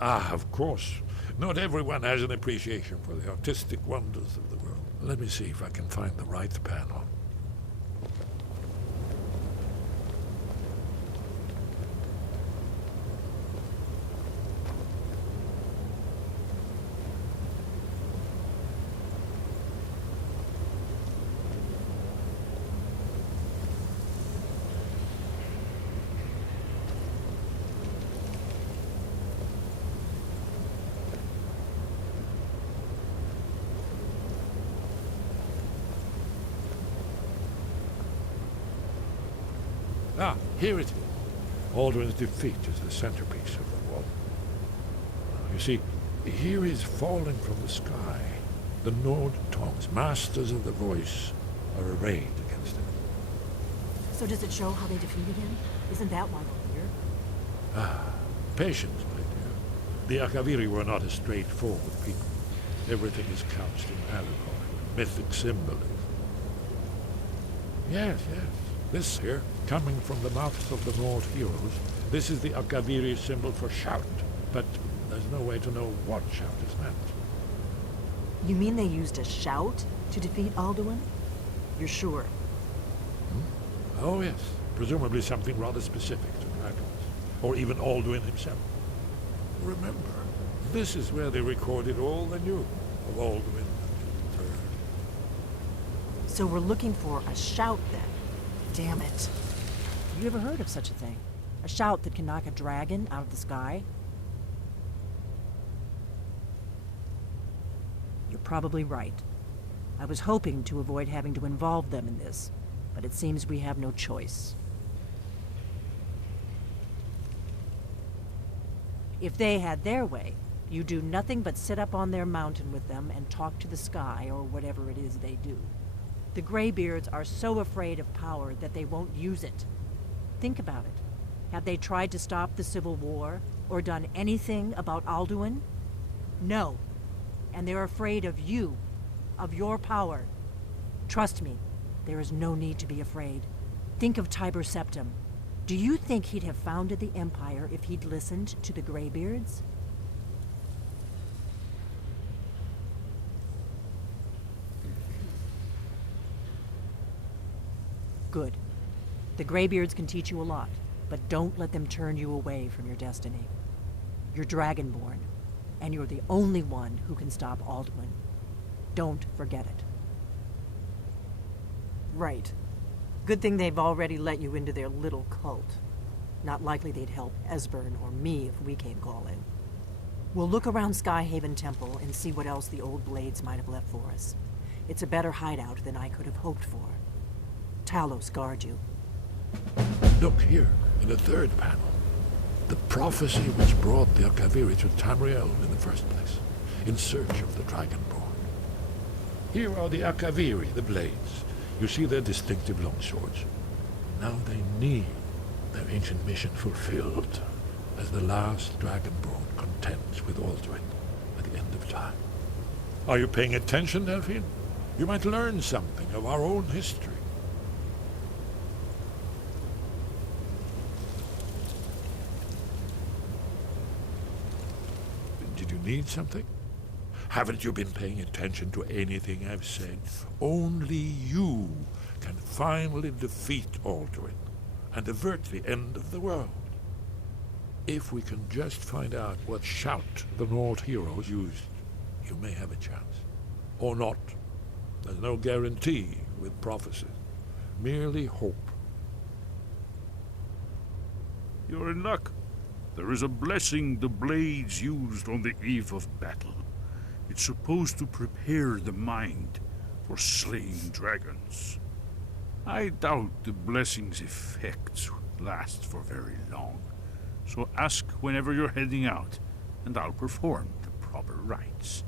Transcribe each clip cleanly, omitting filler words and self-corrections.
Ah, of course. Not everyone has an appreciation for the artistic wonders of the world. Let me see if I can find the right panel. Ah, here it is. Alduin's defeat is the centerpiece of the wall. You see, here is falling from the sky. The Nord tongues, masters of the voice, are arrayed against him. So does it show how they defeated him? Isn't that why we're here? Ah, patience, my dear. The Akaviri were not a straightforward people. Everything is couched in allegory, mythic symbolism. Yes, yes. This here, coming from the mouths of the Nord heroes, this is the Akaviri symbol for shout. But there's no way to know what shout is meant. You mean they used a shout to defeat Alduin? You're sure? Oh yes, presumably something rather specific to dragons, or even Alduin himself. Remember, this is where they recorded all they knew of Alduin and his return. So we're looking for a shout then? Damn it. You ever heard of such a thing? A shout that can knock a dragon out of the sky? You're probably right. I was hoping to avoid having to involve them in this, but it seems we have no choice. If they had their way, you do nothing but sit up on their mountain with them and talk to the sky or whatever it is they do. The Greybeards are so afraid of power that they won't use it. Think about it. Have they tried to stop the Civil War or done anything about Alduin? No. And they're afraid of you, of your power. Trust me, there is no need to be afraid. Think of Tiber Septim. Do you think he'd have founded the Empire if he'd listened to the Greybeards? Good. The Greybeards can teach you a lot, but don't let them turn you away from your destiny. You're Dragonborn, and you're the only one who can stop Alduin. Don't forget it. Right. Good thing they've already let you into their little cult. Not likely they'd help Esbern or me if we came calling. We'll look around Skyhaven Temple and see what else the old blades might have left for us. It's a better hideout than I could have hoped for. Talos guard you. Look here, in the third panel. The prophecy which brought the Akaviri to Tamriel in the first place, in search of the Dragonborn. Here are the Akaviri, the blades. You see their distinctive longswords. Now they need their ancient mission fulfilled, as the last Dragonborn contends with Alduin at the end of time. Are you paying attention, Delphine? You might learn something of our own history. Did you need something? Haven't you been paying attention to anything I've said? Only you can finally defeat Alduin and avert the end of the world. If we can just find out what shout the Nord heroes used, you may have a chance. Or not. There's no guarantee with prophecies. Merely hope. You're in luck. There is a blessing the blades used on the eve of battle. It's supposed to prepare the mind for slaying dragons. I doubt the blessing's effects last for very long. So ask whenever you're heading out, and I'll perform the proper rites.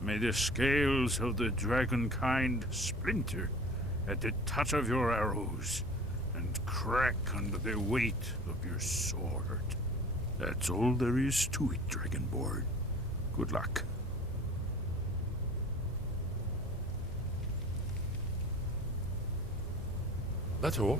May the scales of the dragonkind splinter at the touch of your arrows, and crack under the weight of your sword. That's all there is to it, Dragonborn. Good luck. That's all.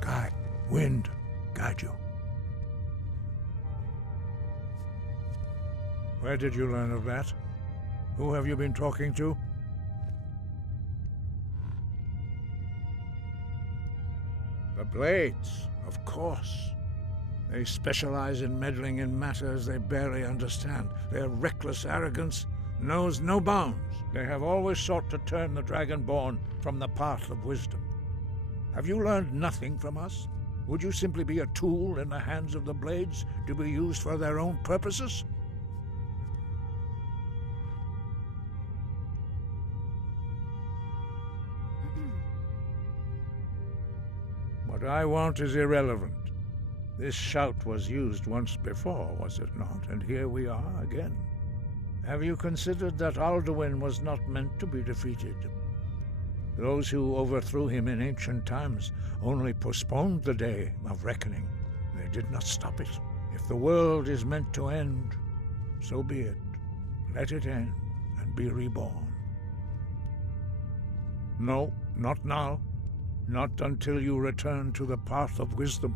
sky, wind guide you. Where did you learn of that? Who have you been talking to? The Blades, of course. They specialize in meddling in matters they barely understand. Their reckless arrogance knows no bounds. They have always sought to turn the Dragonborn from the path of wisdom. Have you learned nothing from us? Would you simply be a tool in the hands of the Blades to be used for their own purposes? What I want is irrelevant. This shout was used once before, was it not? And here we are again. Have you considered that Alduin was not meant to be defeated? Those who overthrew him in ancient times only postponed the day of reckoning. They did not stop it. If the world is meant to end, so be it. Let it end and be reborn. No, not now. Not until you return to the path of wisdom.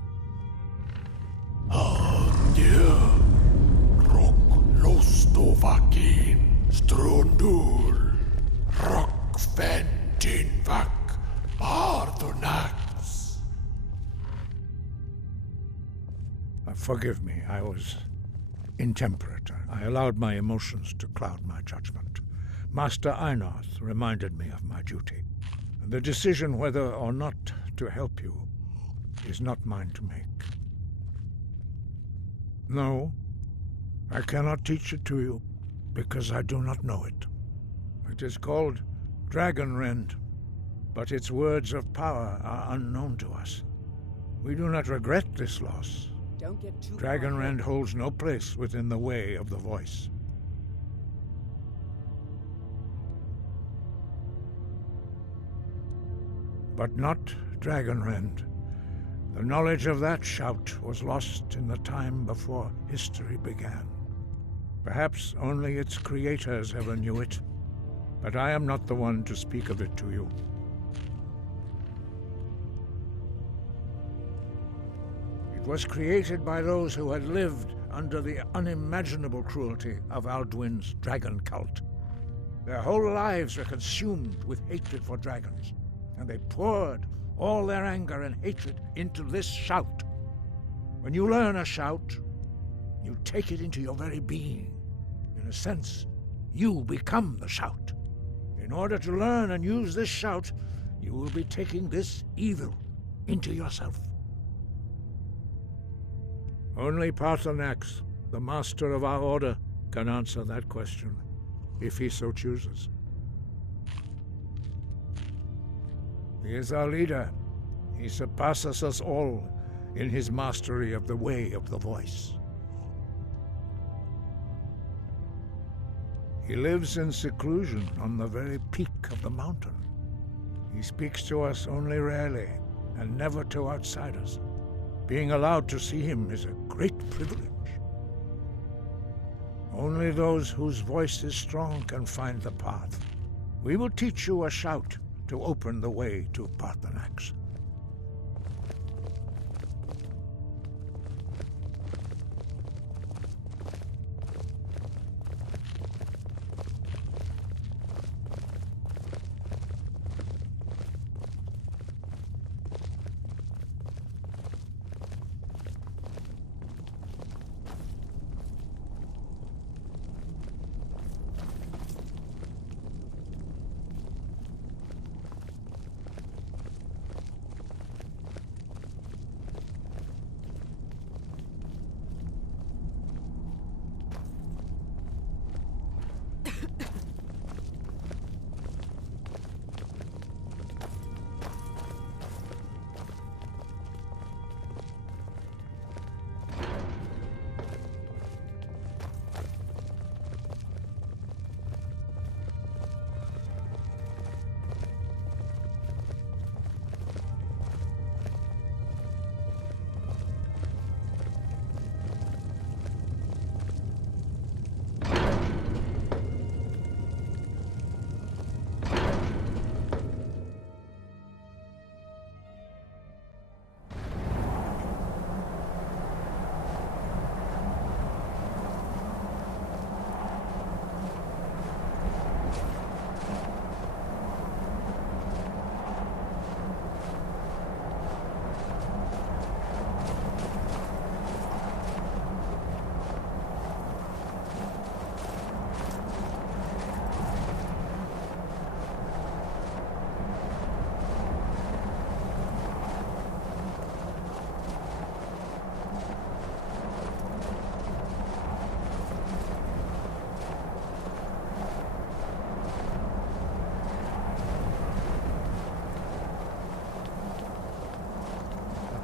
Lostovakin, Strundur, Rockventinvak, Ardonax. Forgive me, I was intemperate. I allowed my emotions to cloud my judgment. Master Einarth reminded me of my duty. The decision whether or not to help you is not mine to make. No, I cannot teach it to you, because I do not know it. It is called Dragonrend, but its words of power are unknown to us. We do not regret this loss. Don't get too Dragonrend holds no place within the way of the voice. But not Dragonrend. The knowledge of that shout was lost in the time before history began. Perhaps only its creators ever knew it, but I am not the one to speak of it to you. It was created by those who had lived under the unimaginable cruelty of Alduin's dragon cult. Their whole lives were consumed with hatred for dragons, and they poured all their anger and hatred into this shout. When you learn a shout, you take it into your very being. In a sense, you become the shout. In order to learn and use this shout, you will be taking this evil into yourself. Only Parthenax, the master of our order, can answer that question, if he so chooses. He is our leader. He surpasses us all in his mastery of the way of the voice. He lives in seclusion on the very peak of the mountain. He speaks to us only rarely, and never to outsiders. Being allowed to see him is a great privilege. Only those whose voice is strong can find the path. We will teach you a shout to open the way to Parthenax.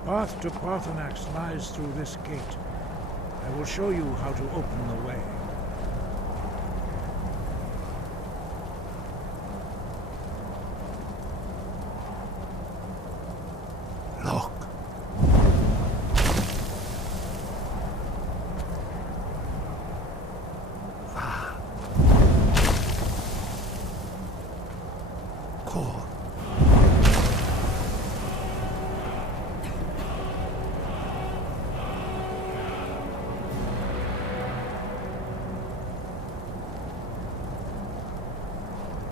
path to Parthenax lies through this gate. I will show you how to open the way. Look. Core.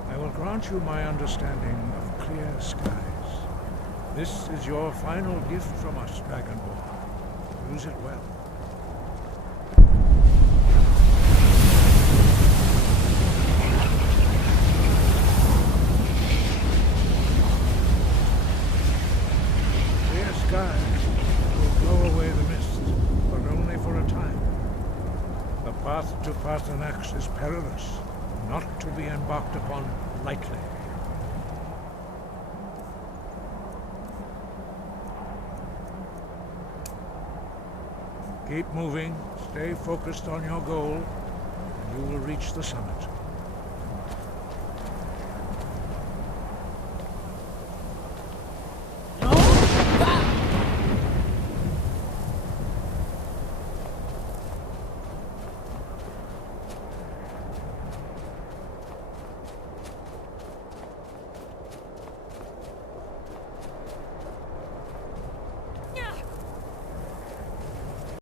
I will grant you my understanding of clear skies. This is your final gift from us, Dragonborn. Use it well. Clear skies will blow away the mist, but only for a time. The path to Parthenax is perilous, not to be embarked upon lightly. Keep moving, stay focused on your goal, and you will reach the summit.